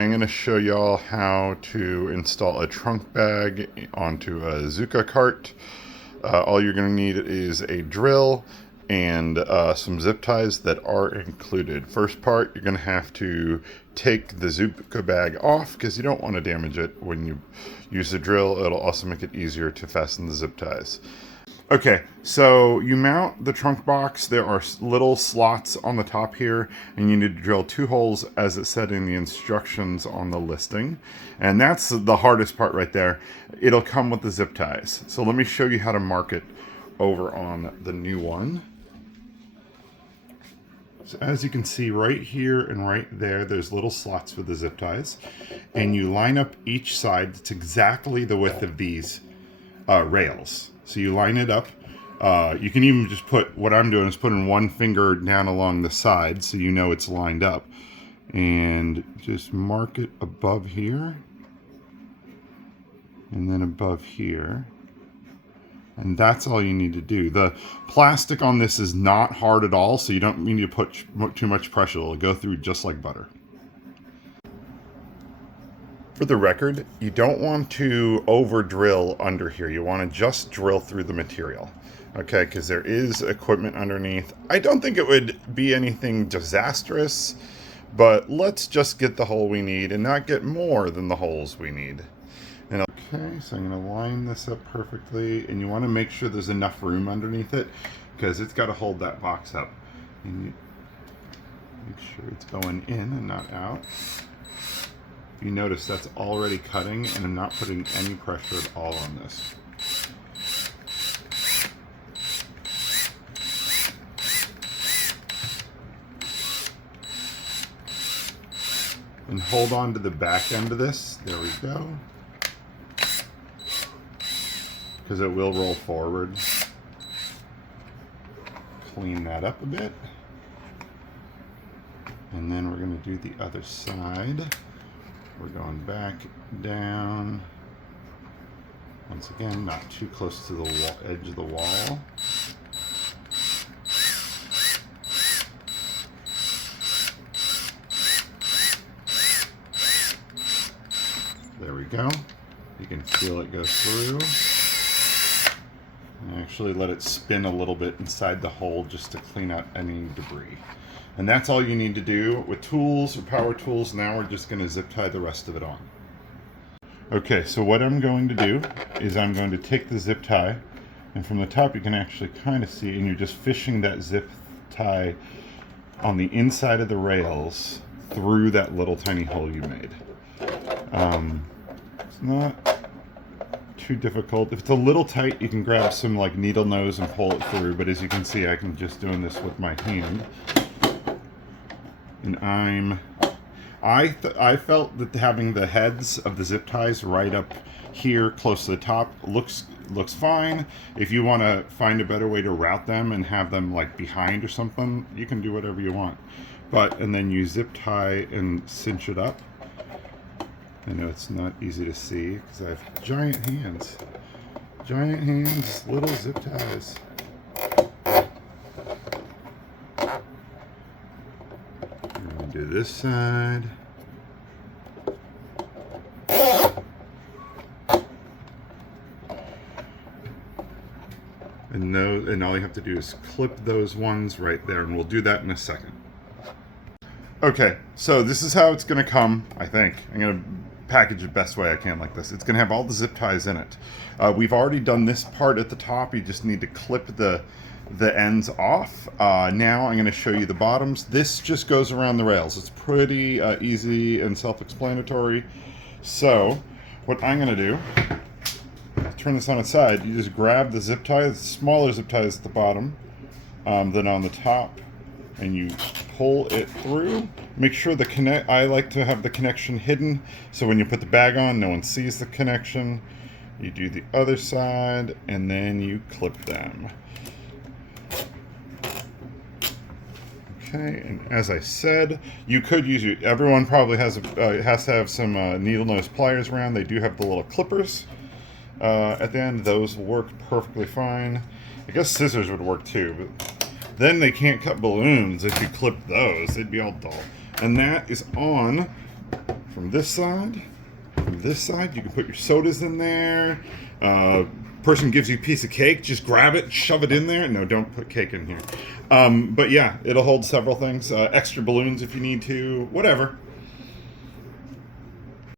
I'm going to show y'all how to install a trunk bag onto a Zuca cart. All you're going to need is a drill and some zip ties that are included. First part, you're going to have to take the Zuca bag off because you don't want to damage it when you use the drill. It'll also make it easier to fasten the zip ties. Okay, so you mount the trunk box. There are little slots on the top here, and you need to drill 2 holes as it said in the instructions on the listing. And that's the hardest part right there. It'll come with the zip ties. So let me show you how to mark it over on the new one. So as you can see right here and right there, there's little slots for the zip ties. And you line up each side. It's exactly the width of these rails. So you line it up. You can even just put, what I'm doing is putting one finger down along the side so you know it's lined up. And just mark it above here. And then above here. And that's all you need to do. The plastic on this is not hard at all, so you don't need to put too much pressure. It'll go through just like butter. For the record, you don't want to over drill under here. You want to just drill through the material, okay? Because there is equipment underneath. I don't think it would be anything disastrous, but let's just get the hole we need and not get more than the holes we need. And okay, so I'm going to line this up perfectly, and you want to make sure there's enough room underneath it because it's got to hold that box up. And you make sure it's going in and not out. You notice that's already cutting, and I'm not putting any pressure at all on this. And hold on to the back end of this. There we go. Because it will roll forward. Clean that up a bit. And then we're going to do the other side. We're going back, down. Once again, not too close to the edge of the wall. There we go. You can feel it go through. And actually let it spin a little bit inside the hole just to clean out any debris. And that's all you need to do with tools or power tools. Now we're just going to zip tie the rest of it on. Okay, so what I'm going to do is I'm going to take the zip tie, and from the top you can actually kind of see, and you're just fishing that zip tie on the inside of the rails through that little tiny hole you made. It's not too difficult. If it's a little tight, you can grab some like needle nose and pull it through, but as you can see, I can just doing this with my hand. And I felt that having the heads of the zip ties right up here close to the top looks fine. If you want to find a better way to route them and have them like behind or something, you can do whatever you want. And then you zip tie and cinch it up. I know it's not easy to see because I have giant hands. Giant hands, little zip ties. Do this side. And all you have to do is clip those ones right there, and we'll do that in a second. Okay, so this is how it's going to come, I think. I'm going to package it best way I can like this. It's going to have all the zip ties in it. We've already done this part at the top. You just need to clip the ends off. Now I'm going to show you the bottoms. This just goes around the rails. It's pretty easy and self-explanatory. So what I'm going to do, turn this on its side, you just grab the zip tie, the smaller zip ties at the bottom, then on the top, and you pull it through. Make sure I like to have the connection hidden, so when you put the bag on, no one sees the connection. You do the other side, and then you clip them. Okay, and as I said, you could use everyone probably has to have some needle nose pliers around. They do have the little clippers at the end. Those work perfectly fine. I guess scissors would work too, but then they can't cut balloons if you clip those. They'd be all dull. And that is on from this side. From this side, you can put your sodas in there. Person gives you a piece of cake, just grab it, shove it in there. No, don't put cake in here. But yeah, it'll hold several things. Extra balloons if you need to, whatever.